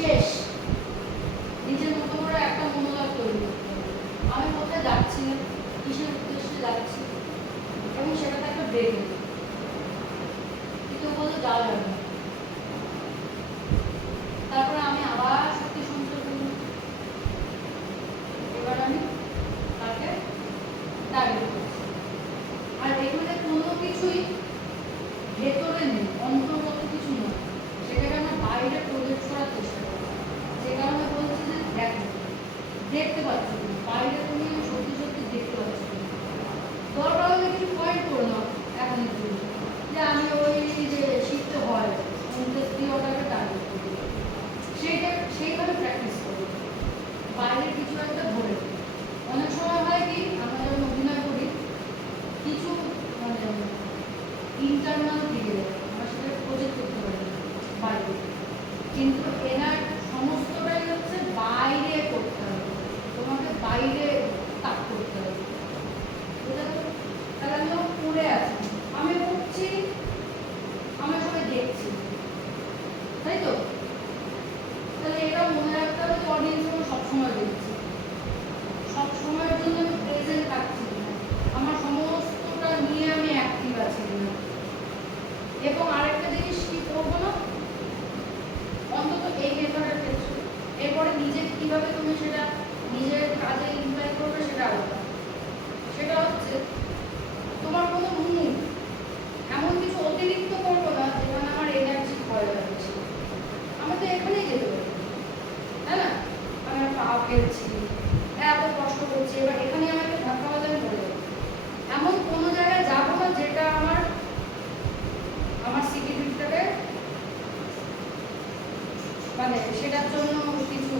শেষ। নিজের মতো করে একটা মনোভাব তৈরি করতে হবে, আমি কোথায় যাচ্ছি না, কিসের উদ্দেশ্যে যাচ্ছি, এবং সেটাতে একটা ব্রেক নেব। কিন্তু বলতে যাওয়া যাবে না। তারপরে আমি আবার শক্তি সঞ্চয় করব। এবার আমি তাকে টার্গেট করছি। আর এখানে কোনো কিছুই ভেতরে নেই, অন্তর্গত কিছু নয়, সেটাকে আমরা বাইরে প্রজেক্ট করার চেষ্টা করছি। যে কারণে বলছি যে দেখো, দেখতে পাচ্ছ তুমি বাইরে, তুমি সত্যি সত্যি দেখতে পাচ্ছ। দরকার হলে কিছু পয়েন্ট করে নাও এখন যে আমি ওই যে শিখতে হয় ওটাকে টার্গেট করি, সেইভাবে প্র্যাকটিস করি, বাইরে কিছু একটা ধরে। অনেক সময় হয় কি, আমরা যখন অভিনয় করি কিছু মানে ইন্টারনাল দিকে আমরা সেটা প্রজেক্ট করতে পারি বাইরে, কিন্তু এনার সমস্তটাই হচ্ছে বাইরে করতে হবে, তোমাকে বাইরে কাজ করতে হবে। তাহলে আমিও পড়ে আছি, আমি পড়ছি, আমরা সবাই দেখছি, তাই তো? তাহলে এটা মনে রাখতে হবে যে অডিয়েন্স আমরা সবসময় দেখছি, সবসময়ের জন্য আমি প্রেজেন্ট থাকছি না, আমার সমস্তটা নিয়ে আমি অ্যাক্টিভ আছি না। এবং আরেকটা জিনিস কি করবো না, অন্তত এই মেথডের ক্ষেত্রে, এরপরে নিজে কিভাবে তুমি সেটা নিজের কাজে ইমপ্লয় করবে সেটা আলাদা। সেটা হচ্ছে তোমার কোনো মুড এমন কিছু অতিরিক্ত করবো না যেখানে আমার এনার্জি ক্ষয় যাচ্ছে। আমি তো এখানেই যেতে পারি, তাই না? আমি পা ফেলছি, এত কষ্ট করছি, এবার এখানে আমাকে ধাক্কা বাজানো পড়ে যাবে। এমন কোনো জায়গায় যাবো না যেটা আমার সিকিউরিটিটাকে মানে সেটার জন্য কিছু